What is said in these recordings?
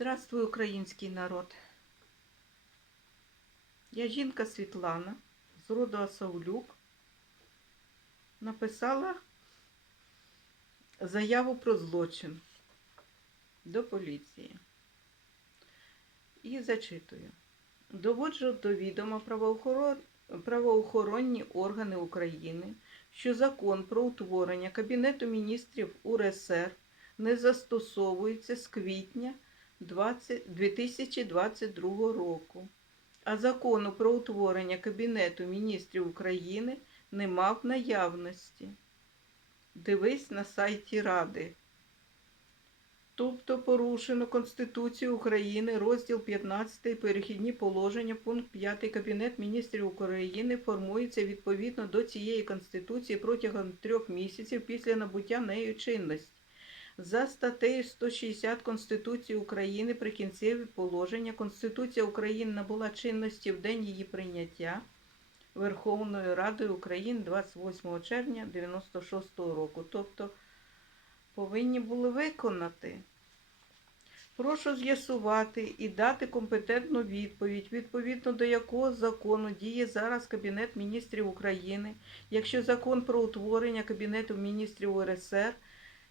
Здравствуй, український народ. Я жінка Світлана з роду Асаулюк написала заяву про злочин до поліції. І зачитую. Доводжу до відома правоохорон... правоохоронні органи України, що закон про утворення Кабінету міністрів УРСР не застосовується з квітня 20... 2022 року, а закону про утворення Кабінету міністрів України не мав наявності. Дивись на сайті Ради. Тобто порушено Конституцію України, розділ 15, перехідні положення, пункт 5 Кабінет міністрів України формується відповідно до цієї Конституції протягом трьох місяців після набуття нею чинності. За статтею 160 Конституції України прикінцеві положення Конституція України набула чинності в день її прийняття Верховною Радою України 28 червня 96 року. Тобто повинні були виконати. Прошу з'ясувати і дати компетентну відповідь, відповідно до якого закону діє зараз Кабінет міністрів України, якщо закон про утворення Кабінету міністрів УРСР,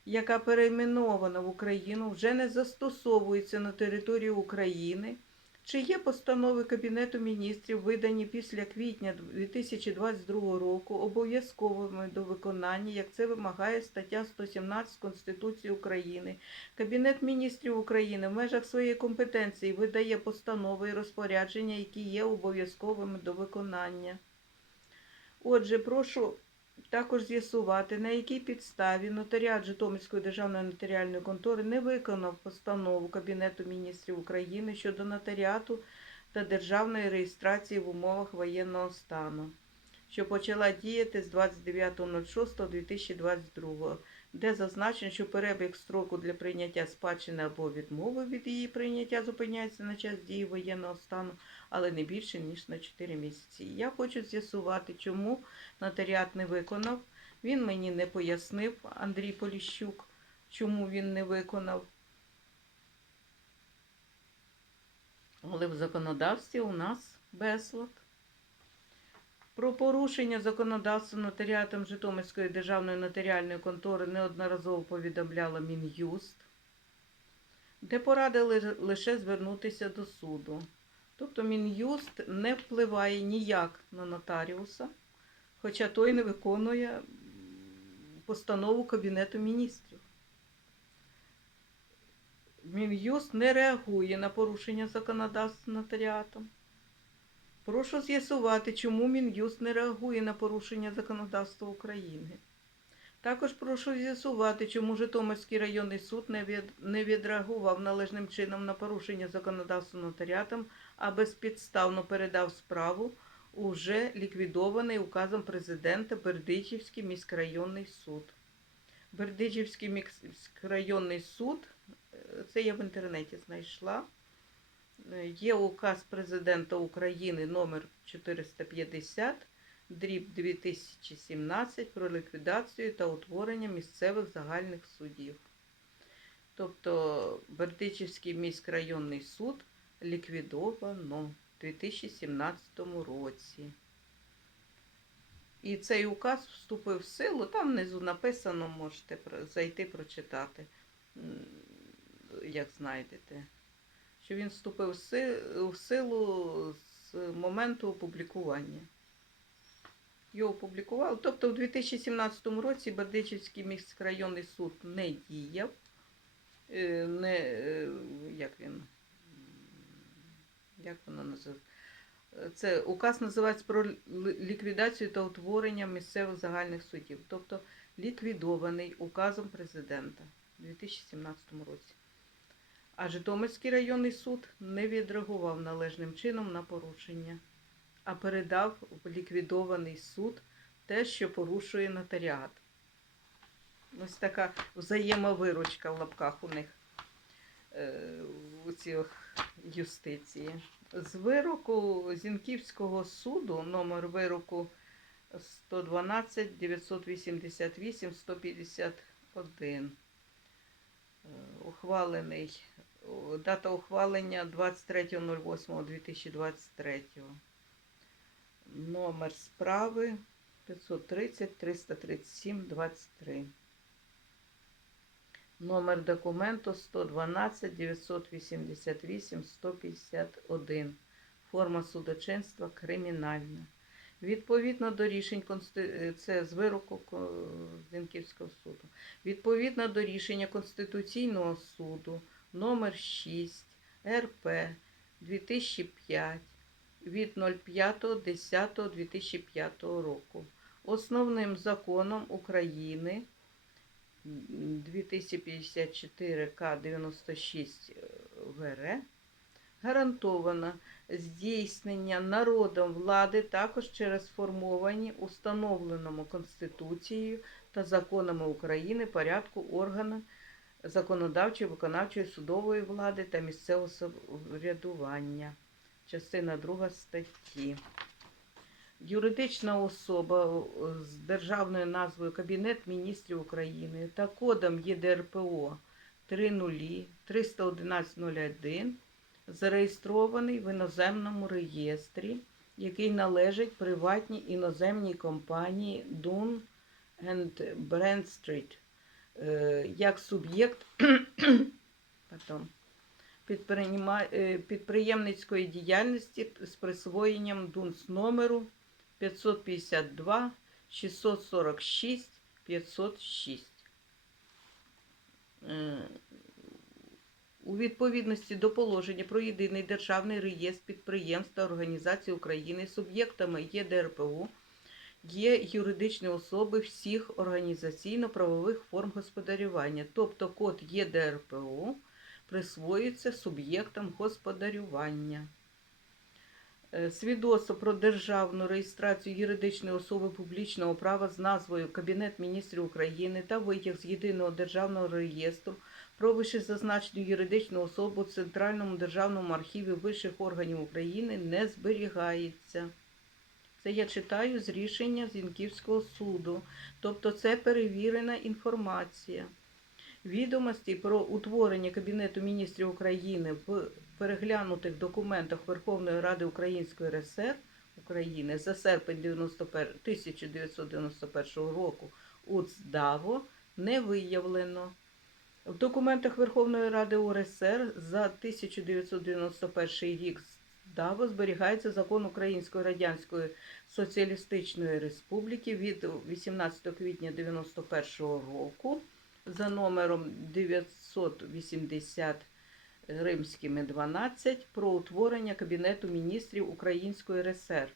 яка перейменована в Україну, вже не застосовується на території України, чи є постанови Кабінету міністрів, видані після квітня 2022 року, обов'язковими до виконання, як це вимагає стаття 117 Конституції України. Кабінет міністрів України в межах своєї компетенції видає постанови і розпорядження, які є обов'язковими до виконання. Отже, прошу також з'ясувати, на якій підставі нотаріат Житомирської державної нотаріальної контори не виконав постанову Кабінету міністрів України щодо нотаріату та державної реєстрації в умовах воєнного стану, що почала діяти з 29.06.2022, де зазначено, що перебіг строку для прийняття спадщини або відмови від її прийняття зупиняється на час дії воєнного стану, але не більше ніж на 4 місяці. Я хочу з'ясувати, чому нотаріат не виконав. Він мені не пояснив, Андрій Поліщук, чому він не виконав. Але в законодавстві у нас безлад. Про порушення законодавства нотаріатом Житомирської державної нотаріальної контори неодноразово повідомляла Мін'юст, де порадили лише звернутися до суду. Тобто Мін'юст не впливає ніяк на нотаріуса, хоча той не виконує постанову Кабінету міністрів. Мін'юст не реагує на порушення законодавства нотаріатом. Прошу з'ясувати, чому Мін'юст не реагує на порушення законодавства України. Також прошу з'ясувати, чому Житомирський районний суд не, від... не відреагував належним чином на порушення законодавства нотаріатом, а безпідставно передав справу у вже ліквідований указом президента Бердичівський міськрайонний суд. Бердичівський міськрайонний суд, е, це я в інтернеті знайшла. Е, Є указ президента України номер 450 дріб 2017 про ліквідацію та утворення місцевих загальних судів. Тобто Бердичівський міськрайонний суд ліквідовано в 2017 році. І цей указ вступив в силу, там внизу написано, можете зайти прочитати, як знайдете що він вступив в силу з моменту опублікування. Його опублікували. Тобто у 2017 році Бердичівський міськрайонний суд не діяв. Е, Не, е, як він, як воно називається? Це указ називається про ліквідацію та утворення місцевих загальних судів, тобто ліквідований указом президента у 2017 році. А Житомирський районний суд не відреагував належним чином на порушення, а передав в ліквідований суд те, що порушує нотаріат. Ось така взаємовиручка в лапках у них е, у цій юстиції. З вироку Зінківського суду, номер вироку 112 988 151 е, ухвалений Дата ухвалення 23.08.2023. Номер справи 530 337 23. Номер документу 112 988 151. Форма судочинства кримінальна. Відповідно до рішень це з вироку Ко- Зінківського суду. Відповідно до рішення Конституційного суду номер 6 РП 2005 від 05.10.2005 року. Основним законом України 2054 К 96 ВР гарантовано здійснення народом влади також через сформовані установленому Конституцією та законами України порядку органу законодавчої, виконавчої, судової влади та місцевого самоврядування. Частина 2 статті. Юридична особа з державною назвою Кабінет міністрів України та кодом ЄДРПО 30 зареєстрований в іноземному реєстрі, який належить приватній іноземній компанії Dun Bradstreet е, як суб'єкт е, підприємницької діяльності з присвоєнням ДУНС номеру 552 646 506. Е, У відповідності до положення про єдиний державний реєстр підприємств та організацій України суб'єктами ЄДРПУ є юридичні особи всіх організаційно-правових форм господарювання, тобто код ЄДРПУ присвоюється суб'єктам господарювання. Е, Свідоцтво про державну реєстрацію юридичної особи публічного права з назвою Кабінет міністрів України та витяг з єдиного державного реєстру про вищезазначену юридичну особу в Центральному державному архіві вищих органів України не зберігається. Це я читаю з рішення Зінківського суду. Тобто це перевірена інформація. Відомості про утворення Кабінету міністрів України в переглянутих документах Верховної Ради Української РСР України за серпень 91 1991 року УЦДАВО не виявлено. В документах Верховної Ради УРСР за 1991 рік ДАВО зберігається закон Української Радянської Соціалістичної Республіки від 18 квітня 1991 року за номером 980 римськими 12 про утворення Кабінету міністрів Української РСР.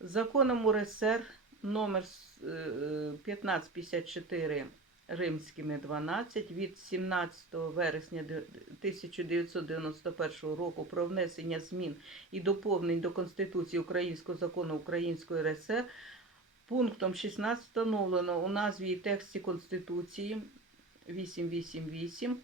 Законом УРСР номер е, 1554 римськими 12 від 17 вересня 1991 року про внесення змін і доповнень до Конституції Українського закону Української РСР пунктом 16 встановлено у назві і тексті Конституції 888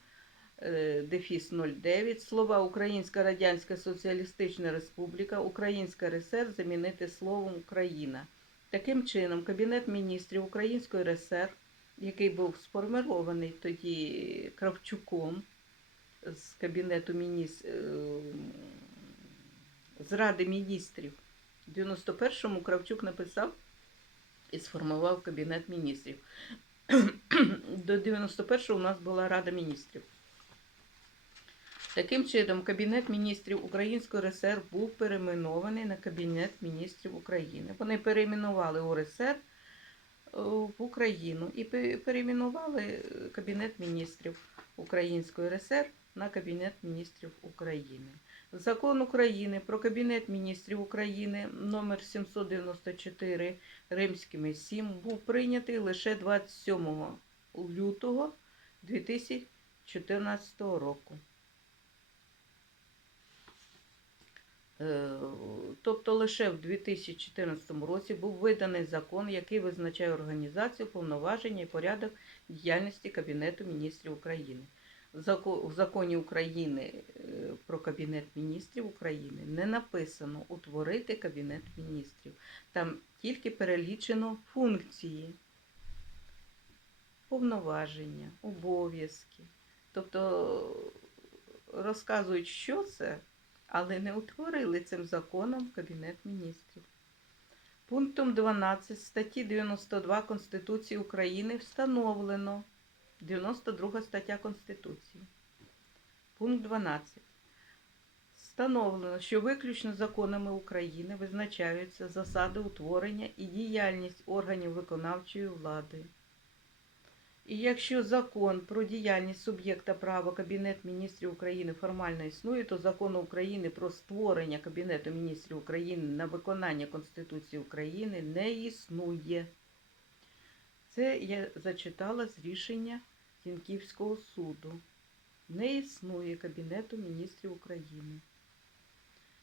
е, дефіс 09 слова Українська Радянська Соціалістична Республіка, Українська РСР замінити словом Україна. Таким чином, Кабінет міністрів Української РСР, який був сформований тоді Кравчуком з Кабінету міністрів з Ради міністрів, в 91-му Кравчук написав і сформував Кабінет міністрів. До 91-го у нас була Рада міністрів. Таким чином, Кабінет міністрів Української РСР був перейменований на Кабінет міністрів України. Вони перейменували УРСР е, в Україну і пе- перейменували е, Кабінет міністрів Української РСР на Кабінет міністрів України. Закон України про Кабінет міністрів України номер 794 римськими 7 був прийнятий лише 27 лютого 2014 року. Тобто лише в 2014 році був виданий закон, який визначає організацію, повноваження і порядок діяльності Кабінету міністрів України. В законі України е, про Кабінет міністрів України не написано утворити Кабінет міністрів. Там тільки перелічено функції, повноваження, обов'язки. Тобто розказують, що це, але не утворили цим законом Кабінет міністрів. Пунктом 12 статті 92 Конституції України встановлено 92 стаття Конституції. Пункт 12. Встановлено, що виключно законами України визначаються засади утворення і діяльність органів виконавчої влади. І якщо закон про діяльність суб'єкта права Кабінет міністрів України формально існує, то закону України про створення Кабінету міністрів України на виконання Конституції України не існує. Це я зачитала з рішення Тінківського суду. Не існує Кабінету міністрів України.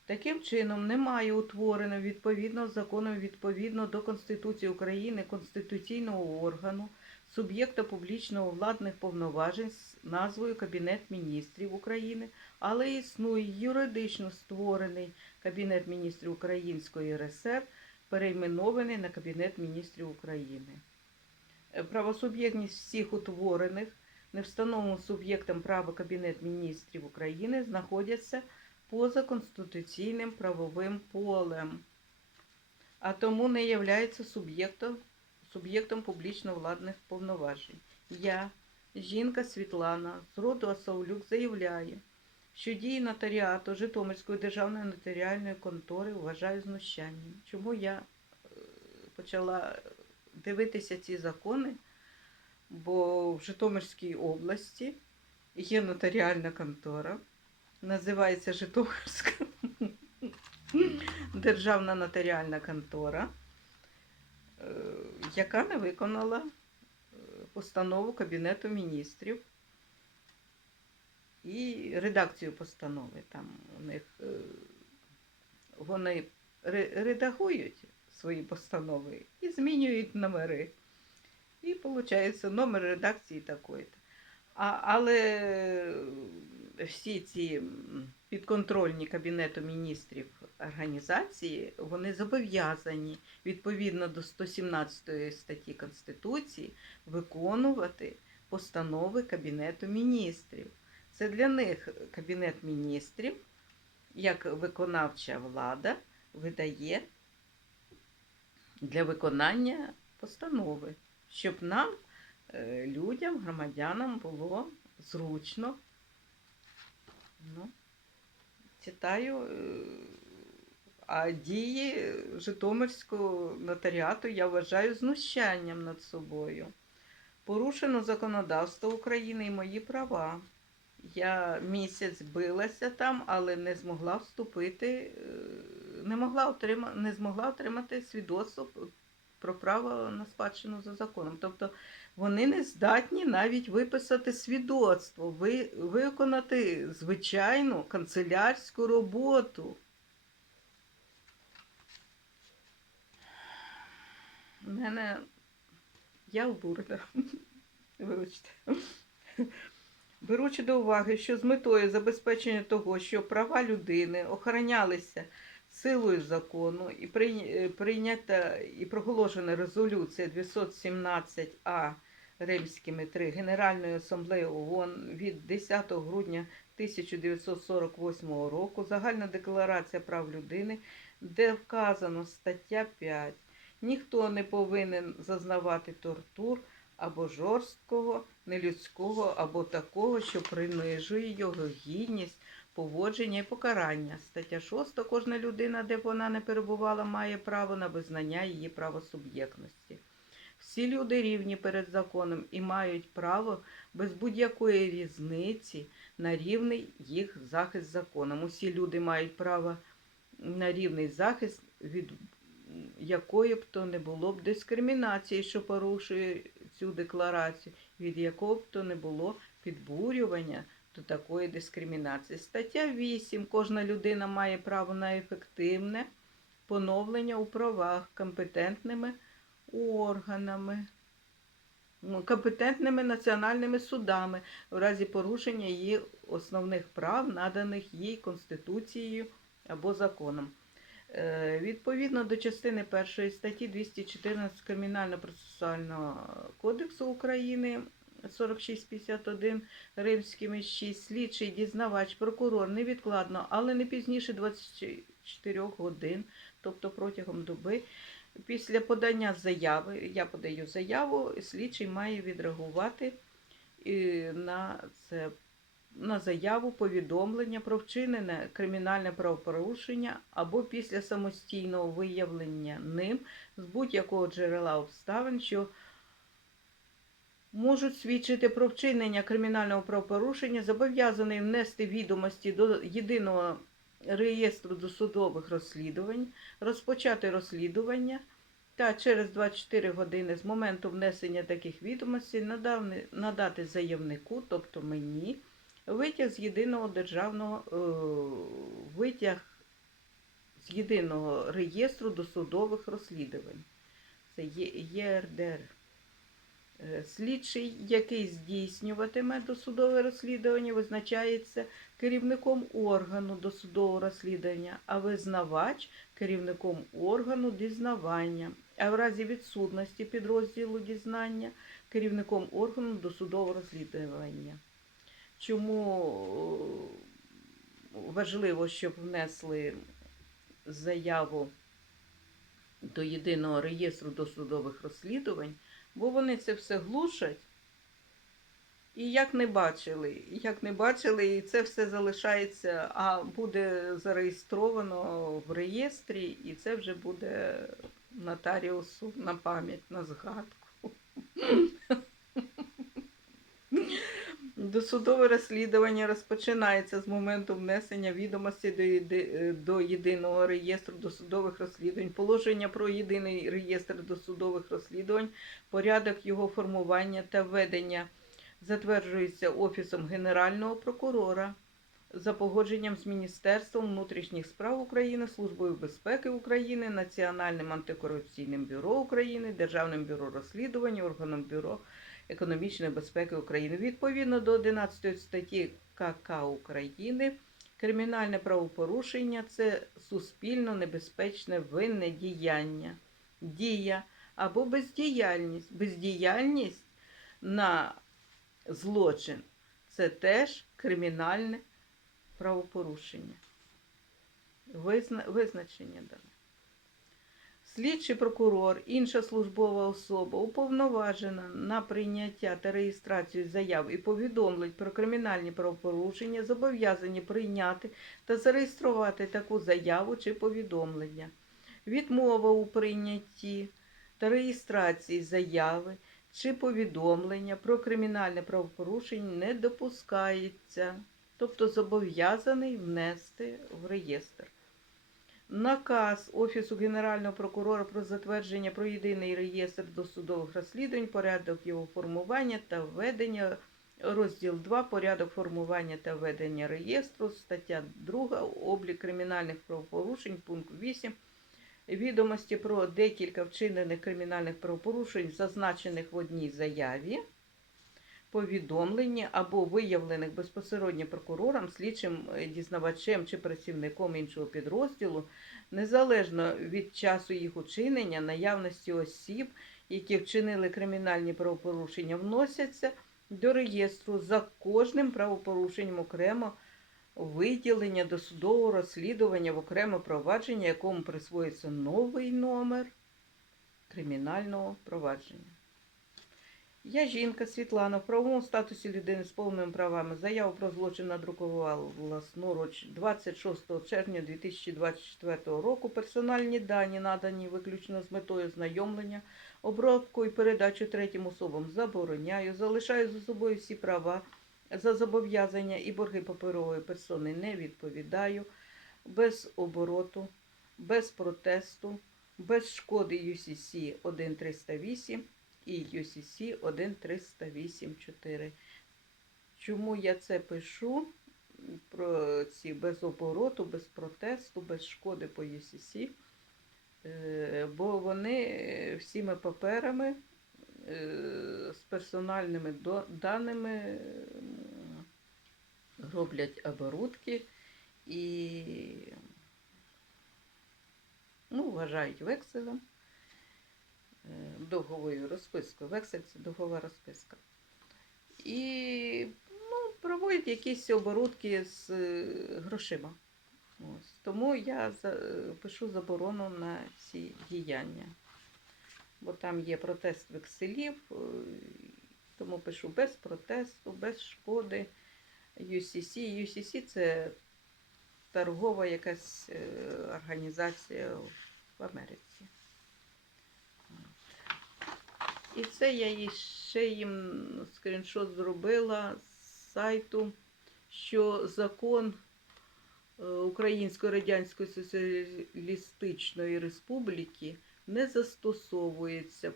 Таким чином, немає утворено відповідно законом відповідно до Конституції України конституційного органу, суб'єкта публічного владних повноважень з назвою Кабінет міністрів України, але існує юридично створений Кабінет міністрів Української РСР, перейменований на Кабінет міністрів України. Е, Правосуб'єктність всіх утворених невстановленим суб'єктом права Кабінет міністрів України знаходяться поза конституційним правовим полем, а тому не являється суб'єктом, суб'єктом публічно-владних повноважень. Я, жінка Світлана, з роду Асаулюк, заявляю, що дії нотаріату Житомирської державної нотаріальної контори вважаю знущанням. Чому я е, почала дивитися ці закони? Бо в Житомирській області є нотаріальна контора, називається Житомирська державна нотаріальна контора, е, яка не виконала е, постанову Кабінету міністрів і редакцію постанови. Там у них е, вони редагують свої постанови і змінюють номери. І виходить номер редакції такої-то. А, але всі ці підконтрольні Кабінету міністрів організації, вони зобов'язані відповідно до 117 статті Конституції виконувати постанови Кабінету міністрів. Це для них Кабінет міністрів, як виконавча влада, видає для виконання постанови, щоб нам, е, людям, громадянам, було зручно. Ну, читаю, е, а дії Житомирського нотаріату я вважаю знущанням над собою. Порушено законодавство України і мої права. Я місяць билася там, але не змогла вступити, е, не, могла отрима, не змогла отримати свідоцтво про право на спадщину за законом. Тобто вони не здатні навіть виписати свідоцтво, ви, виконати звичайну канцелярську роботу. У мене я обурена. Вибачте. Беручи до уваги, що з метою забезпечення того, що права людини охоронялися силою закону і е, прийнята і проголошена резолюція 217А Римськими 3 Генеральної асамблеї ООН від 10 грудня 1948 року, Загальна декларація прав людини, де вказано стаття 5. Ніхто не повинен зазнавати тортур або жорсткого, нелюдського, або такого, що принижує його гідність, поводження і покарання. Стаття 6. Кожна людина, де б вона не перебувала, має право на визнання її правосуб'єктності. Всі люди рівні перед законом і мають право без будь-якої різниці на рівний їх захист законом. Усі люди мають право на рівний захист, від якої б то не було б дискримінації, що порушує цю декларацію, від якого б то не було підбурювання до такої дискримінації. Стаття 8. Кожна людина має право на ефективне поновлення у правах компетентними органами, ну, компетентними національними судами в разі порушення її основних прав, наданих їй Конституцією або законом. Е, Відповідно до частини 1 статті 214 Кримінально-процесуального кодексу України 4651 римськими 6, слідчий, дізнавач, прокурор невідкладно, але не пізніше 24 годин, тобто протягом доби. Після подання заяви, я подаю заяву, слідчий має відреагувати е, на це на заяву повідомлення про вчинене кримінальне правопорушення або після самостійного виявлення ним з будь-якого джерела обставин, що можуть свідчити про вчинення кримінального правопорушення, зобов'язаний внести відомості до єдиного реєстру досудових розслідувань, розпочати розслідування та через 24 години з моменту внесення таких відомостей надати заявнику, тобто мені, витяг з єдиного державного е, витяг з єдиного реєстру досудових розслідувань. Це ЄРДР. Е, Слідчий, який здійснюватиме досудове розслідування, визначається керівником органу досудового розслідування, а визнавач керівником органу дізнавання, а в разі відсутності підрозділу дізнання керівником органу досудового розслідування. Чому е, важливо, щоб внесли заяву до єдиного реєстру досудових розслідувань, бо вони це все глушать. І як не бачили, як не бачили, і це все залишається, а буде зареєстровано в реєстрі, і це вже буде нотаріусу на пам'ять, на згадку. Досудове розслідування розпочинається з моменту внесення відомості до, єди- до єдиного реєстру досудових розслідувань, положення про єдиний реєстр досудових розслідувань, порядок його формування та ведення затверджується Офісом Генерального прокурора за погодженням з Міністерством внутрішніх справ України, Службою безпеки України, Національним антикорупційним бюро України, Державним бюро розслідувань, органом бюро економічної безпеки України. Відповідно до 11 статті КК України, кримінальне правопорушення це суспільно небезпечне винне діяння, дія або бездіяльність. Бездіяльність на злочин це теж кримінальне правопорушення. Визна... Визначення дане. Слідчий прокурор, інша службова особа уповноважена на прийняття та реєстрацію заяв і повідомлень про кримінальні правопорушення, зобов'язані прийняти та зареєструвати таку заяву чи повідомлення. Відмова у прийнятті та реєстрації заяви чи повідомлення про кримінальне правопорушення не допускається, тобто зобов'язаний внести в реєстр. Наказ Офісу Генерального прокурора про затвердження про єдиний реєстр досудових розслідувань, порядок його формування та введення, розділ 2, порядок формування та ведення реєстру, стаття 2, облік кримінальних правопорушень, пункт 8, відомості про декілька вчинених кримінальних правопорушень, зазначених в одній заяві, повідомлення або виявлених безпосередньо прокурором, слідчим е, дізнавачем чи працівником іншого підрозділу, незалежно від часу їх учинення, наявності осіб, які вчинили кримінальні правопорушення, вносяться до реєстру за кожним правопорушенням окремо виділення досудового розслідування в окреме провадження, якому присвоїться новий номер кримінального провадження. Я жінка Світлана в правовому статусі людини з повними правами. Заяву про злочин надрукувала власноруч 26 червня 2024 року. Персональні дані надані виключно з метою знайомлення, обробку і передачу третім особам забороняю, залишаю за собою всі права. За зобов'язання і борги паперової персони не відповідаю, без обороту, без протесту, без шкоди UCC 1308 і UCC 1308.4. Чому я це пишу? Про ці без обороту, без протесту, без шкоди по UCC? Е, Бо вони всіми паперами е, з персональними даними роблять оборудки і ну, вважають векселем, е, довговою розпискою. Вексель це довгова розписка. і ну, проводять якісь оборудки з е, грошима. Ось. Тому я пишу заборону на ці діяння. Бо там є протест векселів, е, тому пишу без протесту, без шкоди. UCC. UCC це торгова якась організація в Америці. І це я їй ще їм скріншот зробила з сайту, що закон е, Української Радянської Соціалістичної Республіки не застосовується.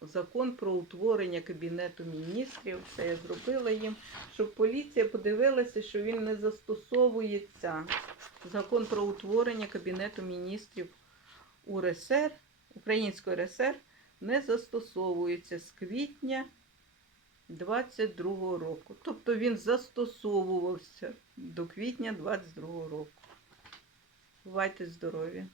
Закон про утворення Кабінету міністрів, це я зробила їм, щоб поліція подивилася, що він не застосовується. Закон про утворення Кабінету міністрів УРСР, Української РСР не застосовується з квітня 22 року. Тобто він застосовувався до квітня 22 року. Бувайте здорові!